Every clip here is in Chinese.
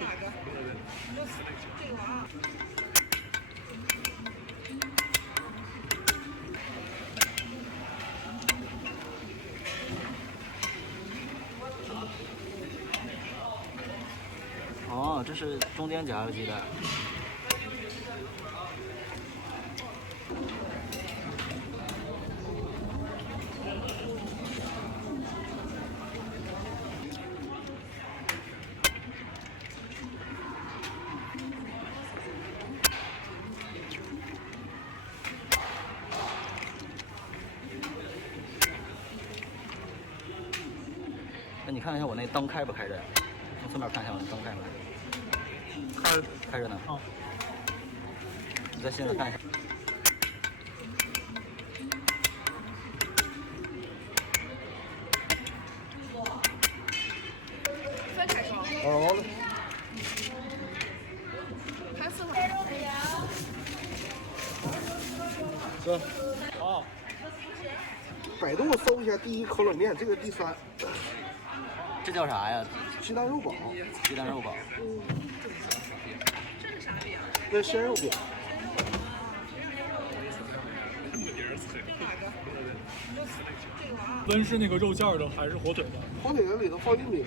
哪个？这个啊。哦，这是中间夹的鸡蛋。那你看一下我那灯开不开着？从侧面看一下我那灯开不开？开着呢。哦。你再现在看一下。分开装。哦。看四号。是。哦。百度搜一下第一口冷面，这个第3。这叫啥呀？鸡蛋肉堡。鸡蛋肉堡。这是啥饼？这是鲜肉饼。这哪个？这个啊。温是那个肉馅的还是火腿的？火腿的里头放玉米，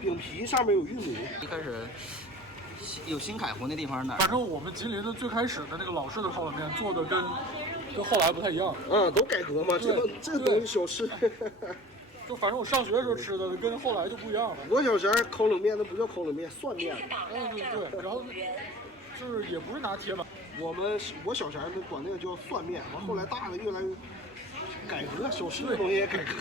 饼皮上面有玉米。一开始有新凯湖那地方哪儿？反正我们吉林的最开始的那个老式的烤冷面做的跟后来不太一样。都改革嘛，这东西小吃。就反正我上学的时候吃的跟后来就不一样了。我小前烤冷面那不叫烤冷面，涮面。对，然后就是也不是拿铁板。我小前管那个叫涮面，完后来大了越来越改革，小吃的东西也改革。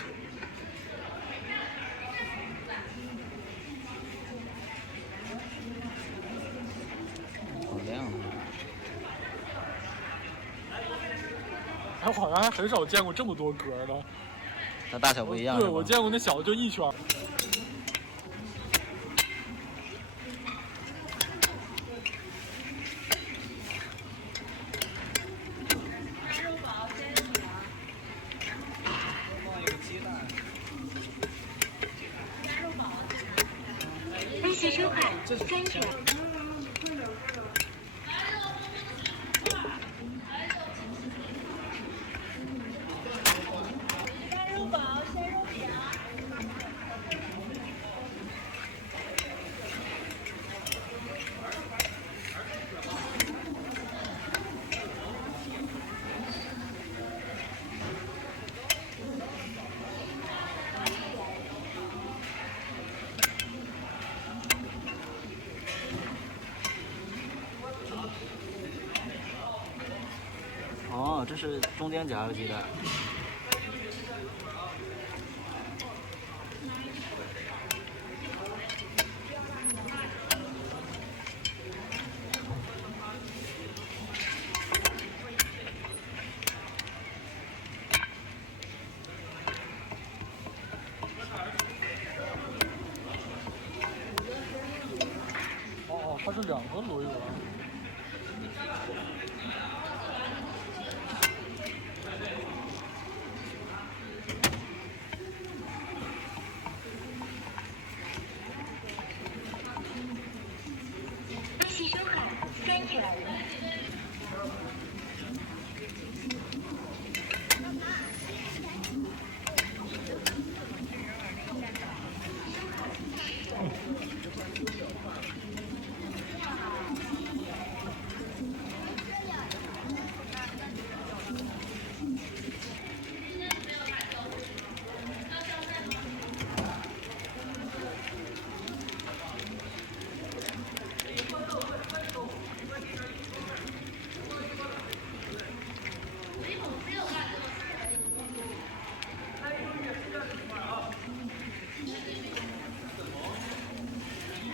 好亮啊！哎，我好像还很少见过这么多格的。它大小不一样。对，我见过那小的就一圈。微信收看专选。哦，这是中间夹的鸡蛋。哦，它是2个螺圆。微信收看专选。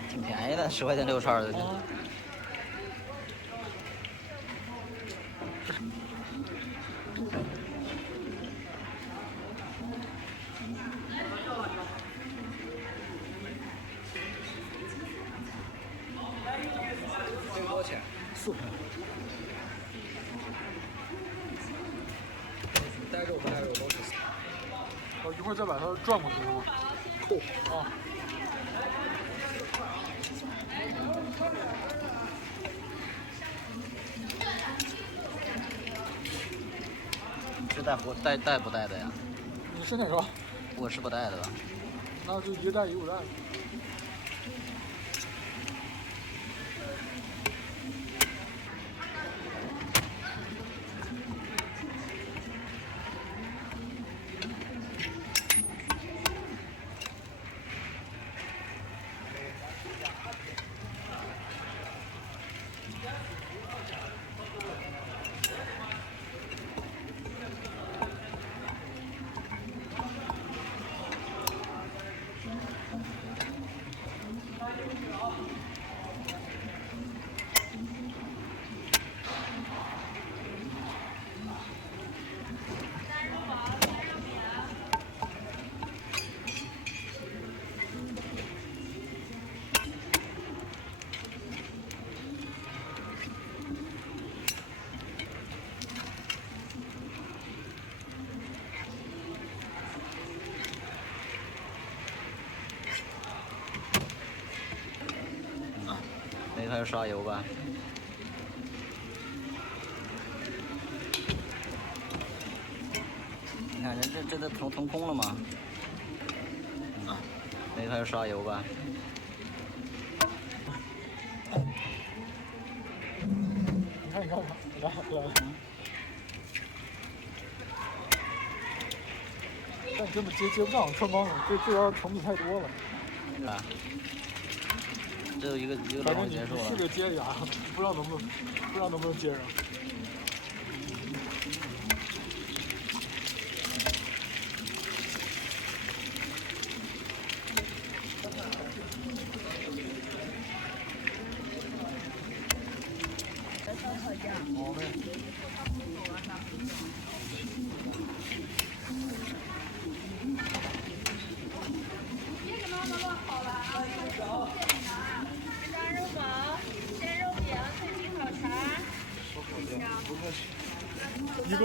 挺便宜的，10块钱6串的。这个多少钱？4块。带肉不带肉都是。我一会儿再把它转过去是吗？扣。啊。带不带的呀？你是哪个？我是不带的吧？那就一个带一个不带。没开始刷油吧？你看人这都腾空了吗？没开始刷油吧？你看，来。但根本接不上穿帮了，这要成品太多了。是吧？这有一个反正你轮结束了。试着接一下，不知道能不能接上。好嘞。炸肉包、鲜肉饼、脆皮烤肠。一个。